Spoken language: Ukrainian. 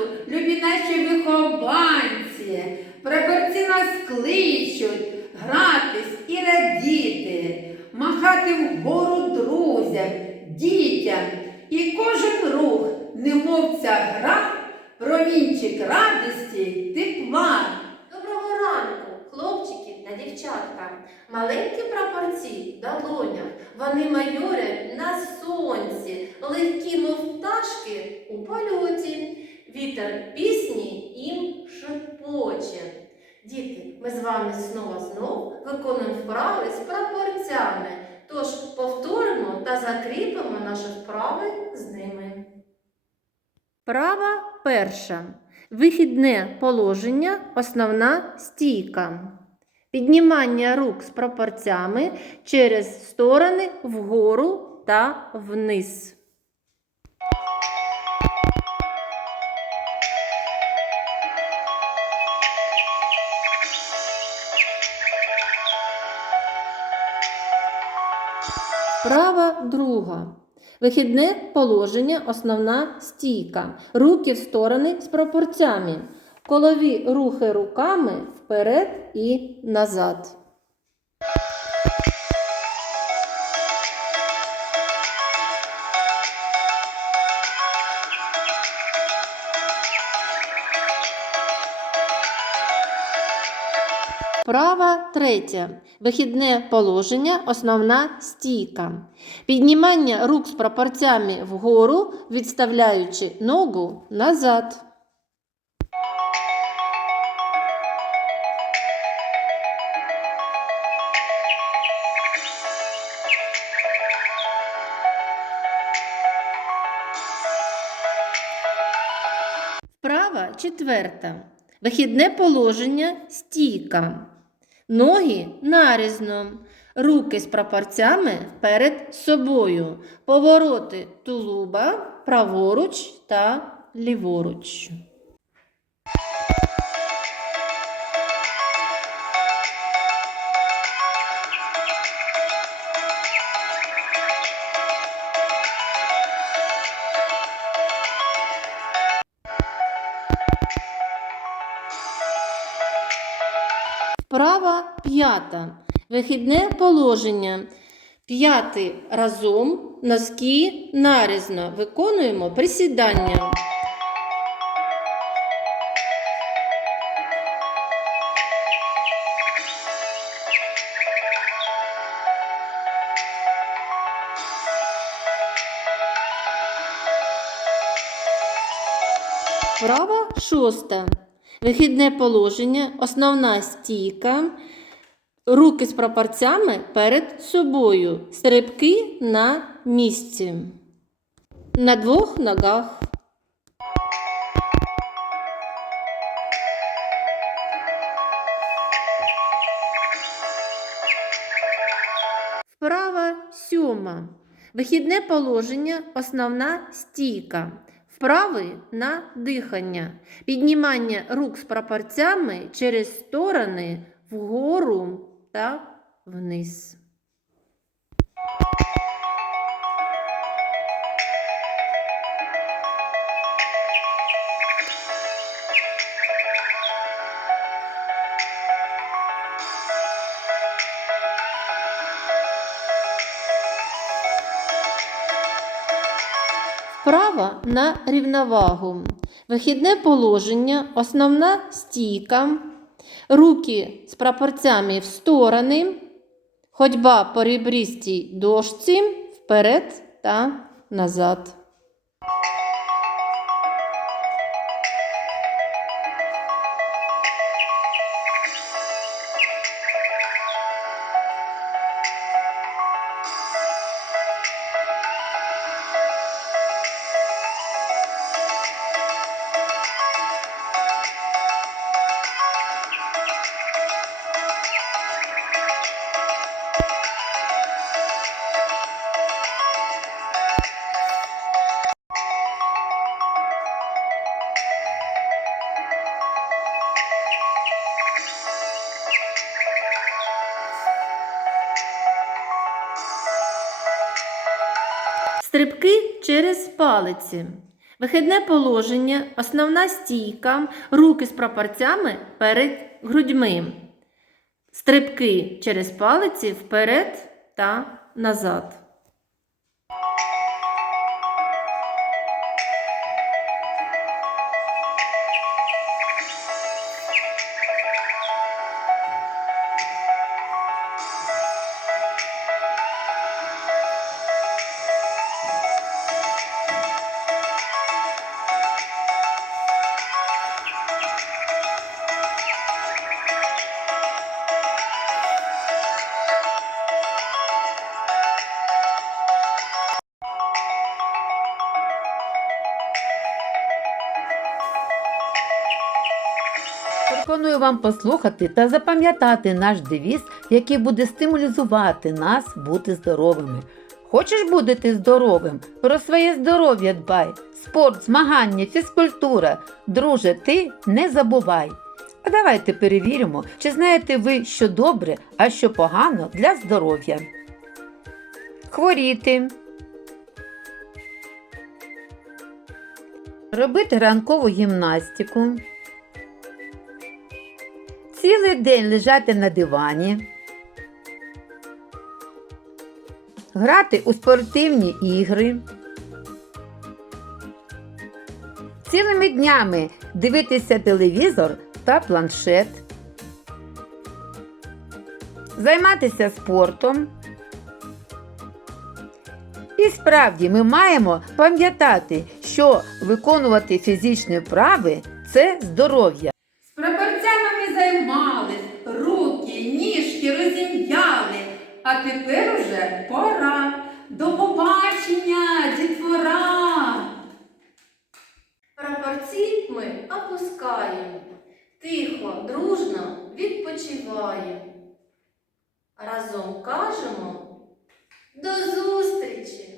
ранку, любі наші вихованці. Прапорці нас кличуть гратись і радіти, махати вгору друзям, дітям. І кожен рух, немов ця гра, промінчик радості, тепла. Доброго ранку, хлопчики та дівчатка. Маленькі прапорці в долонях, вони майорять на сонці, легкі, мов пташки у польоті. Вітер пісні їм шепоче. Діти, ми з вами знову знов виконуємо вправи з прапорцями. Тож повторимо та закріпимо наші вправи з ними. Вправа перша. Вихідне положення, основна стійка. Піднімання рук з прапорцями через сторони вгору та вниз. Вправа друга. Вихідне положення, основна стійка. Руки в сторони з пропорцями. Колові рухи руками вперед і назад. Вправа третя. Вихідне положення, основна стійка. Піднімання рук з пропорцями вгору, відставляючи ногу назад. Вправа четверта. Вихідне положення стійка. Ноги нарізно. Руки з прапорцями перед собою. Повороти тулуба праворуч та ліворуч. Вправа п'ята. Вихідне положення. П'ятий разом носки нарізно. Виконуємо присідання. Вправа шоста. Вихідне положення, основна стійка, руки з прапорцями перед собою, стрибки на місці. На двох ногах. Вправа сьома. Вихідне положення, основна стійка. Вправи на дихання. Піднімання рук з прапорцями через сторони вгору та вниз. Вправа на рівновагу. Вихідне положення, основна стійка, руки з прапорцями в сторони, ходьба по ребристій дошці вперед та назад. Стрибки через палиці. Вихідне положення, основна стійка, руки з прапорцями перед грудьми. Стрибки через палиці вперед та назад. Пропоную вам послухати та запам'ятати наш девіз, який буде стимулізувати нас бути здоровими. Хочеш бути здоровим? Про своє здоров'я дбай. Спорт, змагання, фізкультура. Друже, ти не забувай. А давайте перевіримо, чи знаєте ви, що добре, а що погано для здоров'я. Хворіти. Робити ранкову гімнастику. Цілий день лежати на дивані, грати у спортивні ігри, цілими днями дивитися телевізор та планшет, займатися спортом. І справді ми маємо пам'ятати, що виконувати фізичні вправи це здоров'я. А тепер уже пора. До побачення, дітвора! Прапорці ми опускаємо, тихо, дружно відпочиваємо. Разом кажемо до зустрічі!